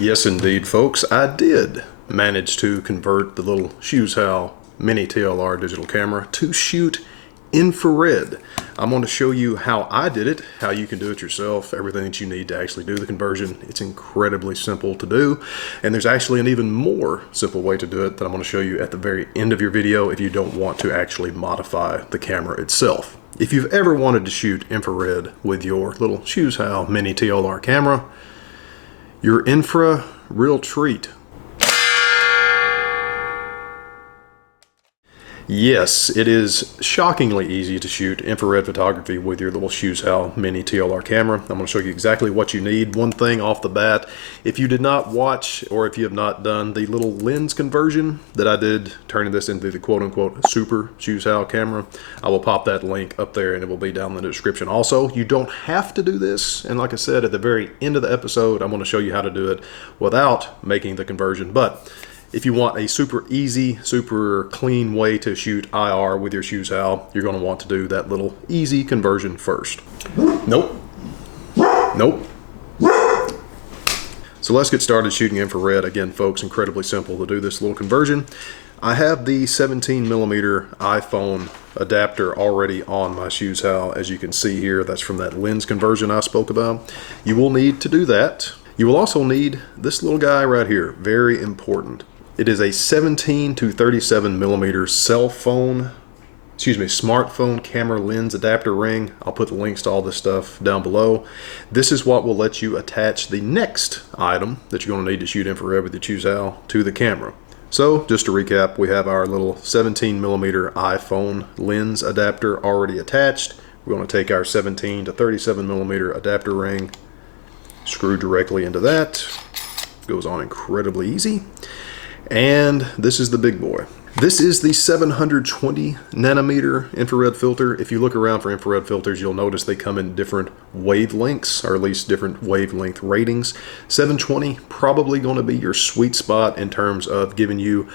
Yes, indeed, folks. I did manage to convert the little Chuzhao mini TLR digital camera to shoot infrared. I'm going to show you how I did it, how you can do it yourself, everything that you need to actually do the conversion. It's incredibly simple to do, and there's actually an even more simple way to do it that I'm going to show you at the very end of your video if you don't want to actually modify the camera itself. If you've ever wanted to shoot infrared with your little Chuzhao mini TLR camera, you're in for a real treat. Yes, it is shockingly easy to shoot infrared photography with your little Chuzhao mini TLR camera. I'm going to show you exactly what you need. One thing off the bat, if you did not watch or if you have not done the little lens conversion that I did, turning this into the quote-unquote super Chuzhao camera, I will pop that link up there and it will be down in the description. Also, you don't have to do this, and like I said, at the very end of the episode, I'm going to show you how to do it without making the conversion. But if you want a super easy, super clean way to shoot IR with your Chuzhao, you're going to want to do that little easy conversion first. Nope. So let's get started shooting infrared. Again, folks, incredibly simple to do this little conversion. I have the 17mm iPhone adapter already on my Chuzhao, as you can see here. That's from that lens conversion I spoke about. You will need to do that. You will also need this little guy right here, very important. It is a 17 to 37mm smartphone camera lens adapter ring. I'll put the links to all this stuff down below. This is what will let you attach the next item that you're going to need to shoot infrared with the Chuzhao to the camera. So just to recap, we have our little 17mm iPhone lens adapter already attached. We're going to take our 17 to 37mm adapter ring, screw directly into that. Goes on incredibly easy. And this is the big boy. This is the 720 nanometer infrared filter. If you look around for infrared filters, you'll notice they come in different wavelengths, or at least different wavelength ratings. 720 probably going to be your sweet spot in terms of giving you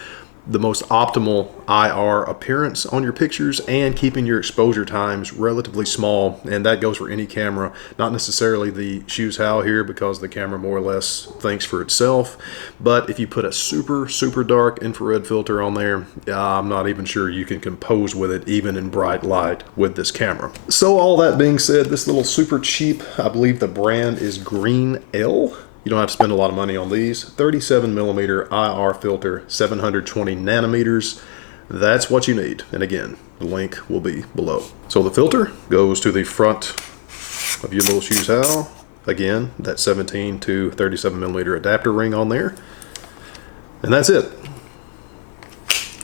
the most optimal IR appearance on your pictures and keeping your exposure times relatively small. And that goes for any camera, not necessarily the Chuzhao here because the camera more or less thinks for itself. But if you put a super dark infrared filter on there, I'm not even sure you can compose with it even in bright light with this camera. So all that being said, this little super cheap, I believe the brand is Green L. You don't have to spend a lot of money on these. 37mm IR filter, 720 nanometers. That's what you need. And again, the link will be below. So the filter goes to the front of your little Chuzhao. Again, that 17 to 37mm adapter ring on there. And that's it.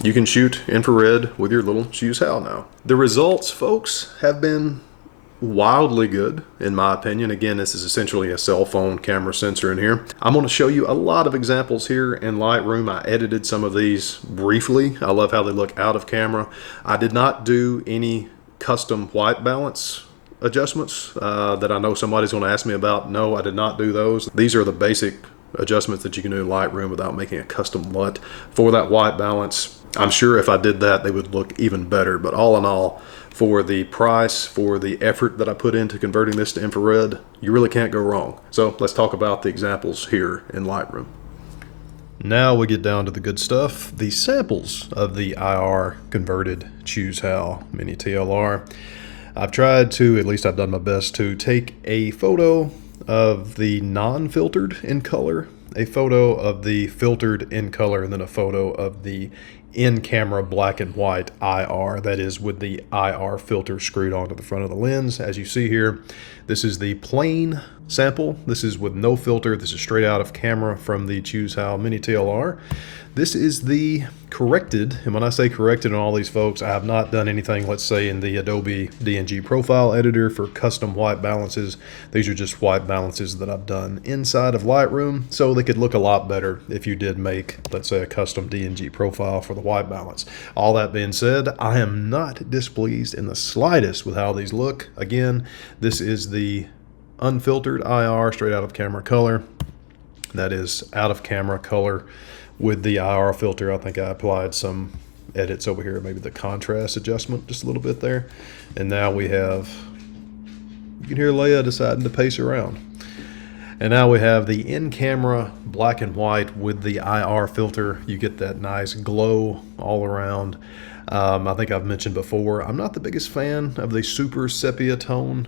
You can shoot infrared with your little Chuzhao now. The results, folks, have been wildly good in my opinion. Again, this is essentially a cell phone camera sensor in here. I'm going to show you a lot of examples here in Lightroom. I edited some of these briefly. I love how they look out of camera. I did not do any custom white balance adjustments that I know somebody's going to ask me about. No, I did not do those. These are the basic adjustments that you can do in Lightroom without making a custom LUT for that white balance. I'm sure if I did that, they would look even better. But all in all, for the price, for the effort that I put into converting this to infrared, you really can't go wrong. So let's talk about the examples here in Lightroom. Now we get down to the good stuff, the samples of the IR converted Chuzhao mini TLR. I've tried to, at least I've done my best to take a photo of the non-filtered in color, a photo of the filtered in color, and then a photo of the in-camera black and white IR, that is with the IR filter screwed onto the front of the lens. As you see here, this is the plain sample. This is with no filter. This is straight out of camera from the Chuzhao mini TLR. This is the corrected, and when I say corrected on all these folks, I have not done anything, let's say in the Adobe DNG profile editor for custom white balances. These are just white balances that I've done inside of Lightroom, so they could look a lot better if you did make, let's say, a custom DNG profile for the white balance. All that being said, I am not displeased in the slightest with how these look. Again, this is the unfiltered IR straight out of camera color. That is out of camera color with the IR filter. I think I applied some edits over here, maybe the contrast adjustment just a little bit there. And now we have, you can hear Leia deciding to pace around. And now we have the in-camera black and white with the IR filter. You get that nice glow all around. I think I've mentioned before, I'm not the biggest fan of the super sepia tone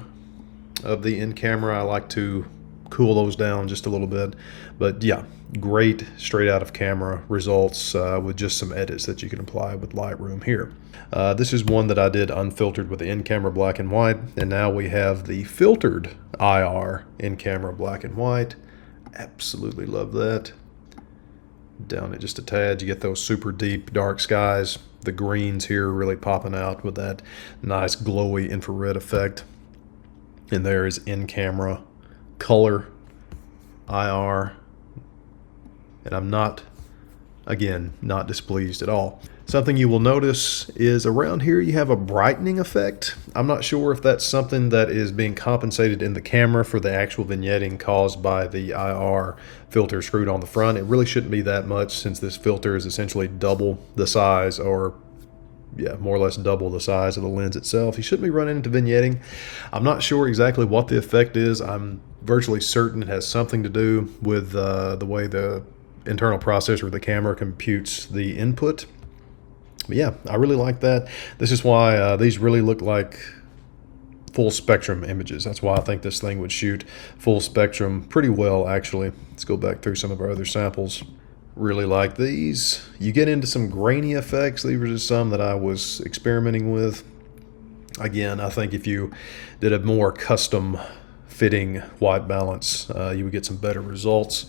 of the in-camera. I like to cool those down just a little bit. But yeah, great straight out of camera results with just some edits that you can apply with Lightroom here. This is one that I did unfiltered with the in-camera black and white, and now we have the filtered IR in-camera black and white. Absolutely love that. Down it just a tad, you get those super deep dark skies. The greens here really popping out with that nice glowy infrared effect. And there is in-camera color IR. And I'm not, again, not displeased at all. Something you will notice is around here you have a brightening effect. I'm not sure if that's something that is being compensated in the camera for the actual vignetting caused by the IR filter screwed on the front. It really shouldn't be that much since this filter is essentially double the size, or yeah, more or less double the size of the lens itself. You shouldn't be running into vignetting. I'm not sure exactly what the effect is. I'm virtually certain it has something to do with the way the internal processor of the camera computes the input. But yeah, I really like that. This is why these really look like full spectrum images. That's why I think this thing would shoot full spectrum pretty well, actually. Let's go back through some of our other samples. Really like these. You get into some grainy effects. These were just some that I was experimenting with. Again, I think if you did a more custom fitting white balance, you would get some better results.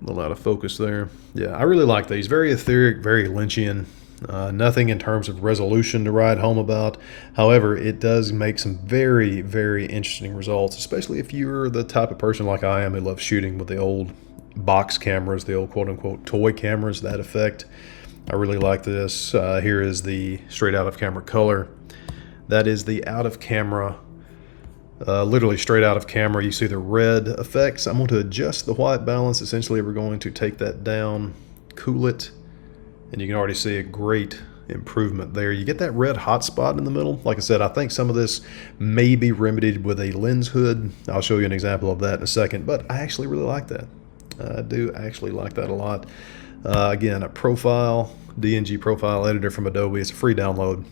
A little out of focus there. Yeah, I really like these. Very etheric, very Lynchian. Nothing in terms of resolution to write home about. However, it does make some very, very interesting results, especially if you're the type of person like I am who loves shooting with the old box cameras, the old quote-unquote toy cameras, that effect. I really like this. Here is the straight out of camera color. That is the out of camera. Literally straight out of camera, you see the red effects. I'm going to adjust the white balance. Essentially, we're going to take that down, cool it, and you can already see a great improvement there. You get that red hot spot in the middle. Like I said, I think some of this may be remedied with a lens hood. I'll show you an example of that in a second, but I actually really like that. I do actually like that a lot. Again, a profile, DNG profile editor from Adobe. It's a free download.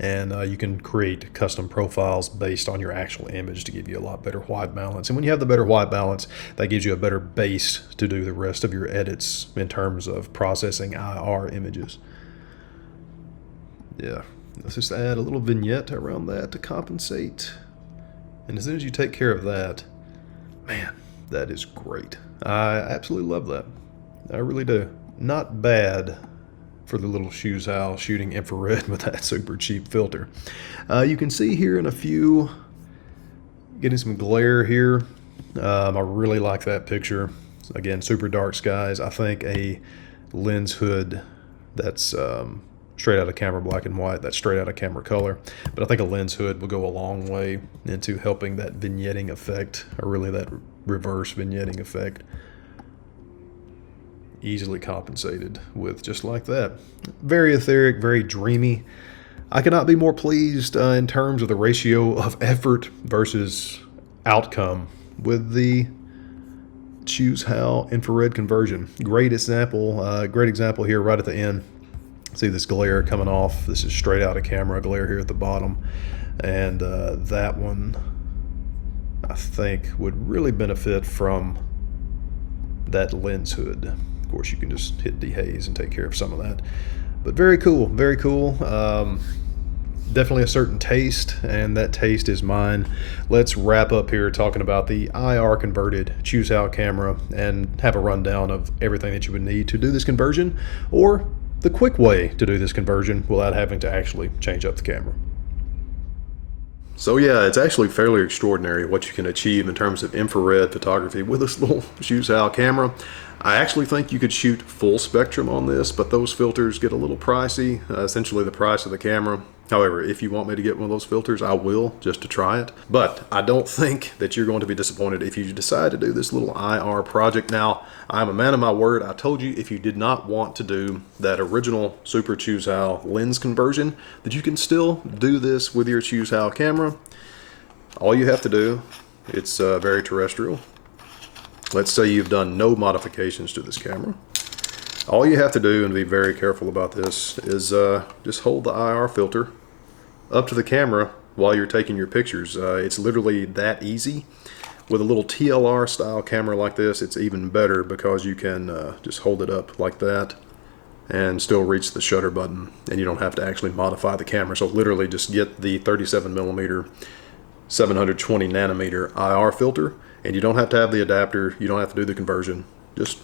And you can create custom profiles based on your actual image to give you a lot better white balance. And when you have the better white balance, that gives you a better base to do the rest of your edits in terms of processing IR images. Yeah, let's just add a little vignette around that to compensate. And as soon as you take care of that, man, that is great. I absolutely love that. I really do. Not bad for the little Chuzhao shooting infrared with that super cheap filter. You can see here in a few, getting some glare here. I really like that picture. Again, super dark skies. I think a lens hood that's straight out of camera black and white, that's straight out of camera color. But I think a lens hood will go a long way into helping that vignetting effect, or really that reverse vignetting effect. Easily compensated with just like that. Very etheric, very dreamy. I cannot be more pleased in terms of the ratio of effort versus outcome with the Chuzhao infrared conversion. Great example here right at the end. See this glare coming off. This is straight out of camera glare here at the bottom. And that one, I think, would really benefit from that lens hood. Of course, you can just hit dehaze and take care of some of that. But very cool, very cool. Definitely a certain taste, and that taste is mine. Let's wrap up here talking about the IR converted Chuzhao camera and have a rundown of everything that you would need to do this conversion, or the quick way to do this conversion without having to actually change up the camera. So yeah, it's actually fairly extraordinary what you can achieve in terms of infrared photography with this little Chuzhao camera. I actually think you could shoot full spectrum on this, but those filters get a little pricey, essentially the price of the camera. However, if you want me to get one of those filters, I will, just to try it. But I don't think that you're going to be disappointed if you decide to do this little IR project. Now, I'm a man of my word. I told you if you did not want to do that original Super Chuzhao lens conversion, that you can still do this with your Chuzhao camera. All you have to do It's very terrestrial. Let's say you've done no modifications to this camera. All you have to do, and be very careful about this, is just hold the IR filter up to the camera while you're taking your pictures. It's literally that easy. With a little TLR style camera like this, it's even better because you can just hold it up like that and still reach the shutter button, and you don't have to actually modify the camera. So literally just get the 37mm 720 nanometer IR filter, and you don't have to have the adapter, you don't have to do the conversion, just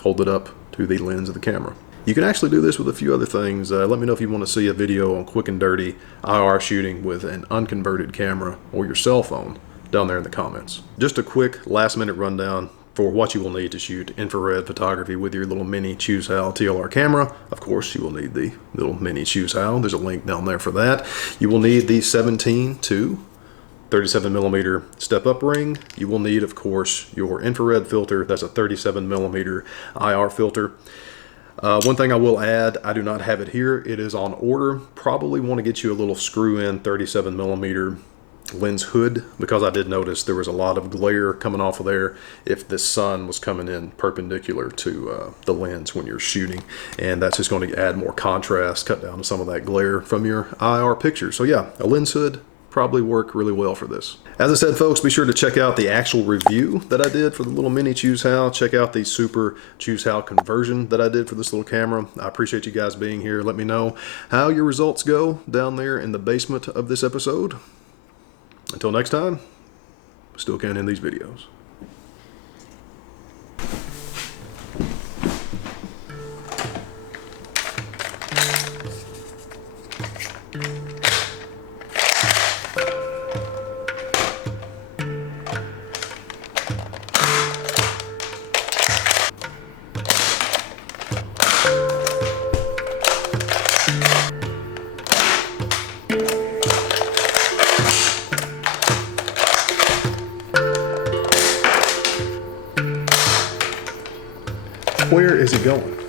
hold it up to the lens of the camera. You can actually do this with a few other things. Let me know if you want to see a video on quick and dirty IR shooting with an unconverted camera or your cell phone down there in the comments. Just a quick last minute rundown for what you will need to shoot infrared photography with your little mini Chuzhao TLR camera. Of course, you will need the little mini Chuzhao. There's a link down there for that. You will need the 17 to 37mm step-up ring. You will need, of course, your infrared filter. That's a 37mm IR filter. One thing I will add, I do not have it here. It is on order. Probably want to get you a little screw-in 37mm lens hood, because I did notice there was a lot of glare coming off of there if the sun was coming in perpendicular to the lens when you're shooting, and that's just going to add more contrast, cut down some of that glare from your IR picture. So yeah, a lens hood probably work really well for this. As I said, folks, be sure to check out the actual review that I did for the little mini Chuzhao. Check out the super Chuzhao conversion that I did for this little camera. I appreciate you guys being here. Let me know how your results go down there in the basement of this episode. Until next time, still can't end these videos. Where is it going?